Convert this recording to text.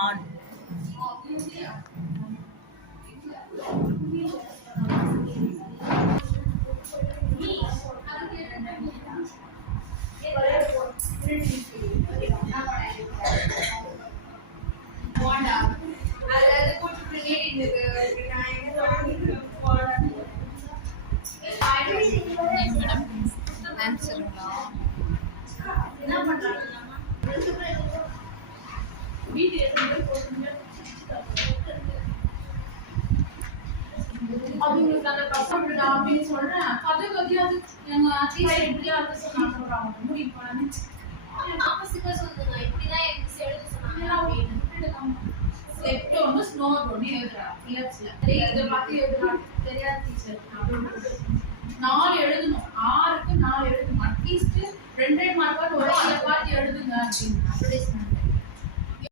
ஆண். அவங்களுக்கு அந்த கஷ்டப்பட்டு அப்படின்னு சொல்றேன். கதை கதையா அது எங்க டீச்சர் எப்படியா அது சொன்னாங்க முடிவு பண்ணிச்சு. இப்படிதான் எனக்கு எழுத சொன்னாங்க. லெஃப்ட் ஒன்று ஸ்லோவர் ஒன்று எழுதுறா லெஃப்ட்ல இதை பார்த்து எழுதுறா தெரியாது டீச்சர். 4 எழுதணும், 6க்கு 4 எழுதணும். அட்லீஸ்ட் 2 மார்க் ஒரே பார்த்து எழுதுங்க அப்படின்னு